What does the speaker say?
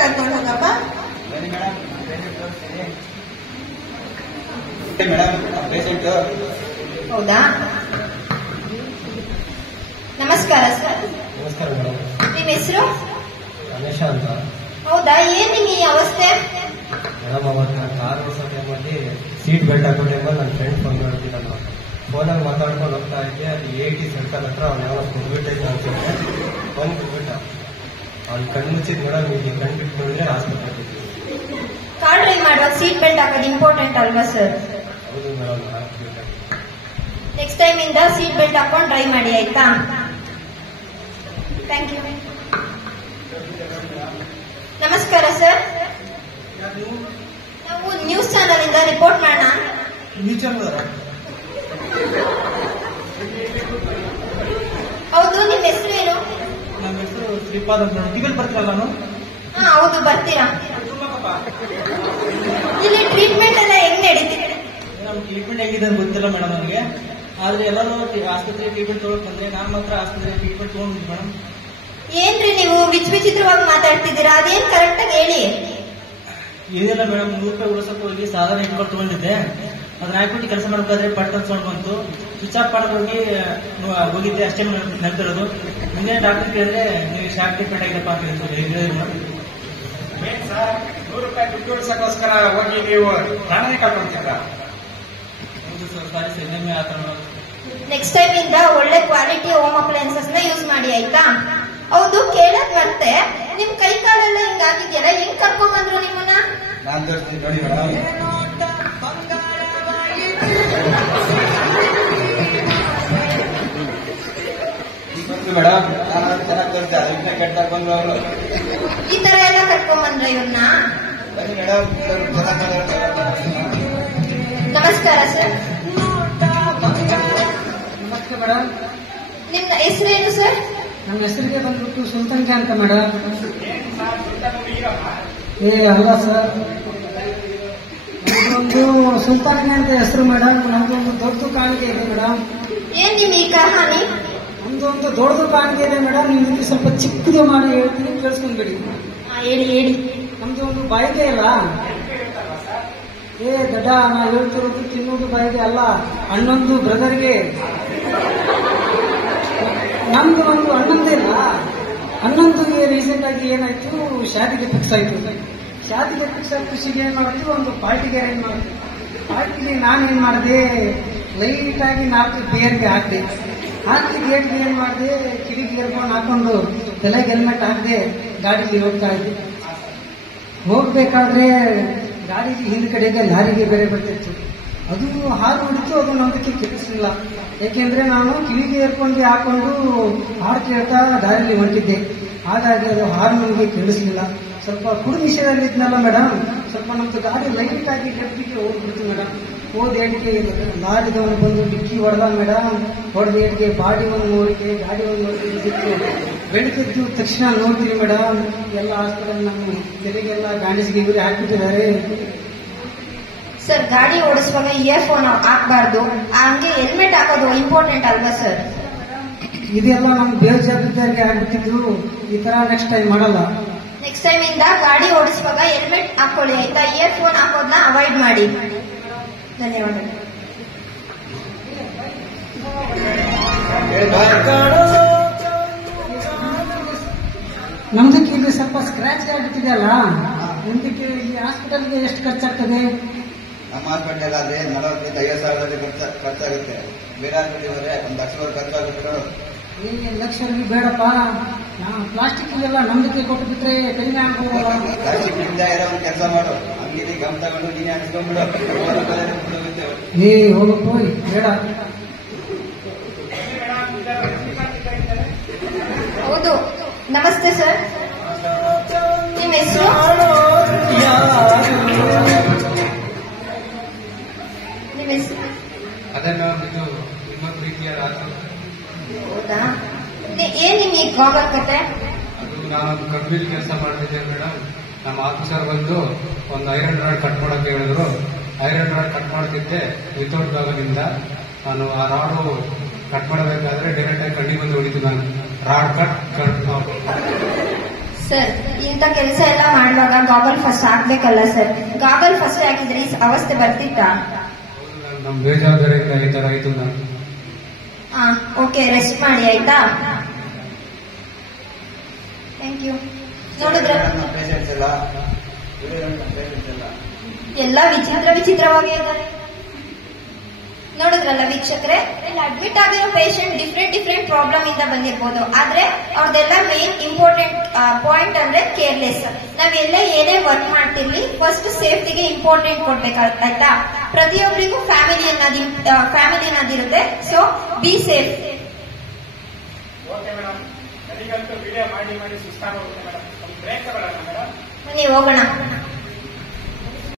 ಕರ್ಕೊಂಡು ಹೋಗಪ್ಪ. ಹೌದಾ? ನಮಸ್ಕಾರ ಸರ್. ನಮಸ್ಕಾರ ಮೇಡಮ್. ನಿಮ್ಮ ಹೆಸರು? ರಮೇಶ ಅಂತ. ಹೌದಾ, ಏನ್ ನಿಮ್ ಈ ಅವಸ್ಥೆ? ಮೇಡಮ್, ಅವತ್ತು ಕಾರ್ ಓಡಿಸೋ ಟೈಮಲ್ಲಿ ಸೀಟ್ ಬೆಲ್ಟ್ ಹಾಕೋ ಟೈಮಲ್ಲಿ ನನ್ನ ಫ್ರೆಂಡ್ ಫೋನ್ ಮಾಡ್ತಿದ್ದಲ್ಲ, ಫೋನಲ್ಲಿ ಮಾತಾಡ್ಕೊಂಡು ಹೋಗ್ತಾ ಇದ್ದೆ. ಅದು 80 ಸರ್ಕಲ್ ಹತ್ರ ಅವ್ನು ಯಾವ ಕೊಡ್ಬಿಟ್ಟೈತೆ ಅನ್ಸುತ್ತೆ, ಫೋನ್ ಕೊಡ್ಬಿಟ್ಟ. ಅವ್ನು ಕಣ್ಣು ಮುಚ್ಚಿದ್ ಮೇಡಮ್, ಈಗ ಕಣ್ಣು ಬಿಟ್ಟು ನೋಡಿದ್ರೆ ಆಸ್ಪತ್ರೆ. ಕಾರ್ ಡ್ರೈವ್ ಮಾಡುವಾಗ ಸೀಟ್ ಬೆಲ್ಟ್ ಹಾಕೋದು ಇಂಪಾರ್ಟೆಂಟ್ ಅಲ್ವಾ ಸರ್? ಹೌದು ಮೇಡಮ್, ಹಾಕ್ಬೇಕು. ನೆಕ್ಸ್ಟ್ ಟೈಮ್ ಇಂದ ಸೀಟ್ ಬೆಲ್ಟ್ ಹಾಕೊಂಡು ಡ್ರೈವ್ ಮಾಡಿ, ಆಯ್ತಾ? Thank you. ನಮಸ್ಕಾರ ಸರ್. ನಾವು ನ್ಯೂಸ್ ಚಾನಲ್ ಇಂದ ರಿಪೋರ್ಟ್ ಮಾಡೋಣ. ಹೌದು, ನಿಮ್ಮ ಹೆಸರು ಏನು? ನಮ್ಮ ಹೆಸರು ಶ್ರೀಪಾದ್ ಅಂತ. ಟಿವಿಲ್ ಬರ್ತೀರಲ್ಲ ನಾನು? ಹಾ ಹೌದು, ಬರ್ತೀರಾ? ಇಲ್ಲಿ ಟ್ರೀಟ್ಮೆಂಟ್ ಎಲ್ಲ ಹೆಂಗ್ ನಡೀತಿದೆ? ನಮ್ ಟ್ರೀಟ್ಮೆಂಟ್ ಹೇಗಿದೆ ಅಂತ ಗೊತ್ತಿಲ್ಲ ಮೇಡಮ್ ನನಗೆ. ಆದ್ರೆ ಎಲ್ಲರೂ ಆಸ್ಪತ್ರೆ ಟ್ರೀಟ್ಮೆಂಟ್ ತಗೊಳಕ್ ಬಂದ್ರೆ ನಾನು ಮಾತ್ರ ಆಸ್ಪತ್ರೆ ಟ್ರೀಟ್ಮೆಂಟ್ ತಗೊಂಡಿದ್ದೆ ಮೇಡಮ್. ಏನ್ರಿ ನೀವು ವಿಚಿತ್ರವಾಗಿ ಮಾತಾಡ್ತಿದ್ದೀರಾ? ಅದೇನ್ ಕರೆಕ್ಟ್ ಆಗಿ ಹೇಳಿ. ಏನಿಲ್ಲ ಮೇಡಮ್, 100 ರೂಪಾಯಿ ಉಳಿಸಕ್ಕೆ ಹೋಗಿ ಸಾಧಾರಣ ಇಟ್ಕೊಂಡು ತಗೊಂಡಿದ್ದೆ. ಅದನ್ನ ಹಾಕ್ಬಿಟ್ಟು ಕೆಲಸ ಮಾಡ್ಬೇಕಾದ್ರೆ ಪಟ್ ಸೌಂಡ್ ಬಂತು. ಸ್ವಿಚ್ ಆಫ್ ಮಾಡೋಕೆ ಹೋಗಿದ್ದೆ, ಅಷ್ಟೇ ನೆನಪಿರೋದು. ಮುಂದೆ ಡಾಕ್ಟರ್ ಕೇಳಿದ್ರೆ ನೀವು ಶಾಕ್ ಟ್ರೀಟ್ಮೆಂಟ್ ಆಗಿದೆಪ್ಪ ಅಂತ ಹೇಳಿದ್ರು. 100 ರೂಪಾಯಿ ದುಡ್ಡು ಉಳಿಸಕ್ಕೋಸ್ಕರ ಹೋಗಿ ನೀವು ಪ್ರಾಣನೇ ಕಳ್ಕೊಂತೀರ. ಹೌದು ಸರ್, ಸಾರಿ ಸರ್, ಇನ್ನೊಮ್ಮೆ ಆ ಥರ ಮಾಡೋದು. ನೆಕ್ಸ್ಟ್ ಟೈಮ್ ಇಂದ ಒಳ್ಳೆ ಕ್ವಾಲಿಟಿ ಹೋಮ್ ಅಪ್ಲಯನ್ಸಸ್ ನ ಯೂಸ್ ಮಾಡಿ, ಆಯ್ತಾ? ಹೌದು, ಕೇಳದ್ ಮತ್ತೆ ನಿಮ್ ಕೈ ಕಾಲೆಲ್ಲ ಹಿಂಗಾಗಿದ್ಯಲ್ಲ, ಹೆಂಗ್ ಕರ್ಕೊಂಡ್ ಬಂದ್ರು ನಿಮ್ಮನ್ನ? ನಾನ್ ತೋರಿಸ್ತೀನಿ ನೋಡಿ ಮೇಡಮ್. ಮೇಡಮ್, ನಾನು ಚೆನ್ನಾಗಿ ತೋರಿಸ್ತೆ, ಅದಕ್ಕೆ ಕೆಟ್ಟ ಬಂದ್ರು ಅವರು. ಈ ತರ ಎಲ್ಲ ಕರ್ಕೊಂಡ್ ಬಂದ್ರ ಇವ್ರನ್ನ? ಬನ್ನಿ ಮೇಡಮ್, ನಮಸ್ಕಾರ ಸರ್. ನಮಸ್ತೆ ಮೇಡಮ್. ನಿಮ್ಮ ಹೆಸರೇನು ಸರ್? ನಮ್ಮ ಹೆಸರಿಗೆ ಬಂದ್ಬಿಟ್ಟು ಸುಲ್ತಾನ್ಗೆ ಅಂತ ಮೇಡಮ್. ಅಲ್ಲ ಸರ್, ನಮ್ದೊಂದು ಸುಲ್ತಾನ್ಗೆ ಅಂತ ಹೆಸರು ಮೇಡಮ್. ನಮ್ದೊಂದು ದೊಡ್ಡ ಕಾಣಿಕೆ ಇದೆ ಮೇಡಮ್. ಏನ್ ನಿಮ್ ಈ ಕಹಾನಿ? ನಮ್ದೊಂದು ದೊಡ್ಡದು ಕಾಣಿಕೆ ಇದೆ ಮೇಡಮ್. ನಿಮ್ಗೆ ಸ್ವಲ್ಪ ಚಿಕ್ಕದು ಮಾಡಿ ಹೇಳ್ತೀನಿ, ಕೇಳಿಸ್ಕೊಂಡ್ಬಿಡಿ. ಹೇಳಿ ಹೇಳಿ. ನಮ್ದು ಒಂದು ಬಾಯಿಗೆ ಇಲ್ಲ. ದಡ್ಡ, ನಾ ಹೇಳ್ತಿರೋದು ತಿನ್ನೋದು ಬಾಯಿಗೆ ಅಲ್ಲ, ಅಣ್ಣೊಂದು ಬ್ರದರ್ಗೆ. ನಮ್ದು ಒಂದು ಅಣ್ಣಂದೇ ಇಲ್ಲ. ಅಣ್ಣಂದಿಗೆ ರೀಸೆಂಟ್ ಆಗಿ ಏನಾಯ್ತು, ಶಾದಿಗೆ ಫಿಕ್ಸ್ ಆಯ್ತು. ಶಾದಿಗೆ ಫಿಕ್ಸ್ ಆದ ಖುಷಿಗೆ ಏನ್ ಮಾಡಿದ್ವಿ, ಒಂದು ಪಾರ್ಟಿಗೆ ಅರೇಂಜ್ ಮಾಡಿದ್ವಿ. ಪಾರ್ಟಿಗೆ ನಾನೇನ್ ಮಾಡಿದೆ, ಲೈಟ್ ಆಗಿ 4 ಬಿಯರ್ಗೆ ಹಾಕಿದೆ. ಹಾಕಿ ಗೇಟ್ಗೆ ಏನ್ ಮಾಡಿದೆ, ಕಿವಿಗೆ ಇಯರ್ಫೋನ್ ಹಾಕೊಂಡು ತಲೆಗೆ ಹೆಲ್ಮೆಟ್ ಹಾಕಿದೆ, ಗಾಡಿಲಿ ಹೋಗ್ತಾ ಇದ್ದೆ. ಹೋಗ್ಬೇಕಾದ್ರೆ ಗಾಡಿಗೆ ಹಿಂದ್ಗಡೆಗೆ ಲಾರಿಗೆ ಬೇರೆ ಬರ್ತಿತ್ತು. ಅದು ಹಾಲು ಹೊಡಿತು, ಅದು ನಮ್ದಕ್ಕೆ ಕೇಳಿಸಲಿಲ್ಲ. ಯಾಕೆಂದ್ರೆ ನಾನು ಕಿವಿಗೆ ಏರ್ಕೊಂಡು ಹಾಕೊಂಡು ಹಾಡು ಕೇಳ್ತಾ ದಾರಿಯಲ್ಲಿ ಹೊಂಟಿದ್ದೆ. ಹಾಗಾಗಿ ಅದು ಹಾಡು ನಮಗೆ ಕೇಳಿಸ್ಲಿಲ್ಲ. ಸ್ವಲ್ಪ ಕುಡಿದ ವಿಷಯದಲ್ಲಿದ್ನಲ್ಲ ಮೇಡಮ್, ಸ್ವಲ್ಪ ನಮ್ದು ಗಾಡಿ ಲೈಟ್ ಆಗಿ ಡೆಬ್ಬಿಗೆ ಹೋಗ್ಬಿಡ್ತು ಮೇಡಮ್. ಹೋದ ಏಟಿಗೆ ಲಾರಿದವನು ಬಂದು ಡಿಕ್ಕಿ ಹೊಡೆದ ಮೇಡಮ್. ಹೊಡೆದ ಏಟಿಗೆ ಬಾಡಿ ಒಂದು ನೋಡಿಕೆ, ಗಾಡಿ ಒಂದು ನೋಡಿಕೆ ಬಿದ್ದಿತ್ತು. ಬೆಳಗ್ಗೆದ್ದು ತಕ್ಷಣ ನೋಡ್ತೀವಿ ಮೇಡಮ್, ಎಲ್ಲ ಹಾಸ್ಪಿಟಲ್ ನಮ್ಮ ತೆರೆಗೆಲ್ಲ ಗಾಂಡೀಸ್ಗೆ ಇವರೇ ಹಾಕ್ಬಿಟ್ಟಿದ್ದಾರೆ. ಸರ್, ಗಾಡಿ ಓಡಿಸುವಾಗ ಇಯರ್ಫೋನ್ ಹಾಕ್ಬಾರ್ದು, ಹಂಗೆ ಹೆಲ್ಮೆಟ್ ಹಾಕೋದು ಇಂಪಾರ್ಟೆಂಟ್ ಅಲ್ವಾ ಸರ್? ಇದೆಲ್ಲ ನಮ್ಗೆ ಬೇಜವಾಬ್ದಾರಿಗೆ ಆಗ್ಬಿಟ್ಟಿದ್ದು. ಈ ತರ ನೆಕ್ಸ್ಟ್ ಟೈಮ್ ಮಾಡಲ್ಲ. ನೆಕ್ಸ್ಟ್ ಟೈಮ್ ಇಂದ ಗಾಡಿ ಓಡಿಸುವಾಗ ಹೆಲ್ಮೆಟ್ ಹಾಕೊಳ್ಳಿ, ಆಯ್ತಾ? ಇಯರ್ಫೋನ್ ಹಾಕೋದನ್ನ ಅವಾಯ್ಡ್ ಮಾಡಿ. ಧನ್ಯವಾದಗಳು. ನಮ್ದಕ್ಕೆ ಇಲ್ಲಿ ಸ್ವಲ್ಪ ಸ್ಕ್ರಾಚ್ ಆಗ್ಬಿಟ್ಟಿದೆ ಅಲ್ಲ, ಮುಂದಕ್ಕೆ ಈ ಹಾಸ್ಪಿಟಲ್ಗೆ ಎಷ್ಟು ಖರ್ಚಾಗ್ತದೆ? ನಮ್ಮ ಹಾಸ್ಪಿಟಲ್ ಆದ್ರೆ 40,000-50,000 ಖರ್ಚಾಗುತ್ತೆ. ಬೇರೆ ಹಾಸ್ಪಿಟಲ್ ಹೋದ್ರೆ 1,00,000 ಖರ್ಚಾಗುತ್ತೆ. ಲಕ್ಷ ಬೇಡಪ್ಪ, ಪ್ಲಾಸ್ಟಿಕ್ ಎಲ್ಲ ನಮ್ದಕ್ಕೆ ಕೊಟ್ಟು ಬಿಟ್ರೆ ಕಡಿಮೆ ಆಗ್ಬೋದಲ್ಲ. ಕೆಲಸ ಮಾಡು, ಹಂಗಿರಿ ಗಮ್ ತಗೊಂಡು ನೀನೇ ಹಾಕಿಸ್ಕೊಂಡ್ಬಿಡು. ಹೋಗಪ್ಪ, ಬೇಡ. ಹೌದು, ನಮಸ್ತೆ ಸರ್. ನಿಮ್ಮ ಹೆಸರು? ನಿಮ್ಮ ಹೆಸರು? ಅದನ್ನ ಇದು ಇನ್ನೊಂದು ರೀತಿಯ ರಾಜು. ಹೌದಾ? ಏನ್ ನಿಮ್ ಈ ಗಾಗಲ್ ಕತೆ? ಅದು ನಾನೊಂದು ಕಂಪ್ನಿಲಿ ಕೆಲಸ ಮಾಡ್ತಿದ್ದೆ ಮೇಡಮ್. ನಮ್ಮ ಆಫೀಸರ್ ಬಂದು ಒಂದು ಐರನ್ ರಾಡ್ ಕಟ್ ಮಾಡೋಕೆ ಹೇಳಿದ್ರು. ಐರನ್ ರಾಡ್ ಕಟ್ ಮಾಡ್ತಿದ್ದೆ ವಿತೌಟ್ ಗಾಗಲಿಂದ. ನಾನು ಆ ರಾಡು ಕಟ್ ಮಾಡಬೇಕಾದ್ರೆ ಡೈರೆಕ್ಟ್ ಆಗಿ ಕಣ್ಣಿಗೆ ಬಂದು ಹೊಡಿತು. ನಾನು ರಾಡ್ ಕಟ್ ಸರ್, ಇಂಥ ಕೆಲಸ ಎಲ್ಲ ಮಾಡುವಾಗ ಗಾಗಲ್ ಫಸ್ಟ್ ಹಾಕ್ಬೇಕಲ್ಲ ಸರ್. ಗಾಗಲ್ ಫಸ್ಟ್ ಹಾಕಿದ್ರೆ ಈ ಅವಸ್ಥೆ ಬರ್ತಿತ್ತಾ? ನಮ್ ಬೇಜವಾಬ್ದಾರಿಯಿಂದ ಈ ತರ ಆಯ್ತು ನಾನು. ಓಕೆ, ರೆಸ್ಟ್ ಮಾಡಿ ಆಯ್ತಾ. Thank you. ನೋಡಿದ್ರ ಪೇಷಂಟ್ಸ್ ಎಲ್ಲ ಎಲ್ಲ ವಿಚಿತ್ರವಾಗಿ ಇದ್ದಾರೆ. ನೋಡಿದ್ರಲ್ಲ ವೀಕ್ಷಕರೇ, ಇಲ್ಲಿ ಅಡ್ಮಿಟ್ ಆಗಿರೋ ಪೇಷಂಟ್ ಡಿಫ್ರೆಂಟ್ ಪ್ರಾಬ್ಲಮ್ ಇಂದ ಬಂದಿರ್ಬೋದು. ಆದ್ರೆ ಅವ್ರದೆಲ್ಲ ಮೇನ್ ಇಂಪಾರ್ಟೆಂಟ್ ಪಾಯಿಂಟ್ ಅಂದ್ರೆ ಕೇರ್ಲೆಸ್. ನಾವೆಲ್ಲ ಏನೇ ವರ್ಕ್ ಮಾಡ್ತಿರ್ಲಿ ಫಸ್ಟ್ ಸೇಫ್ಟಿಗೆ ಇಂಪಾರ್ಟೆಂಟ್ ಕೊಡ್ಬೇಕಾಯ್ತಾ. ಪ್ರತಿಯೊಬ್ಬರಿಗೂ ಫ್ಯಾಮಿಲಿ ಅನ್ನೋದಿರುತ್ತೆ. So be safe. ವಿಡಿಯೋ ಮಾಡಿ ಸುಸ್ತಾಗೋಗುತ್ತೆ ಮೇಡಮ್. ಬ್ರೇಕ್ ತಗೊಳ್ಳೋಣ ಮೇಡಮ್. ಬನ್ನಿ ಹೋಗೋಣ.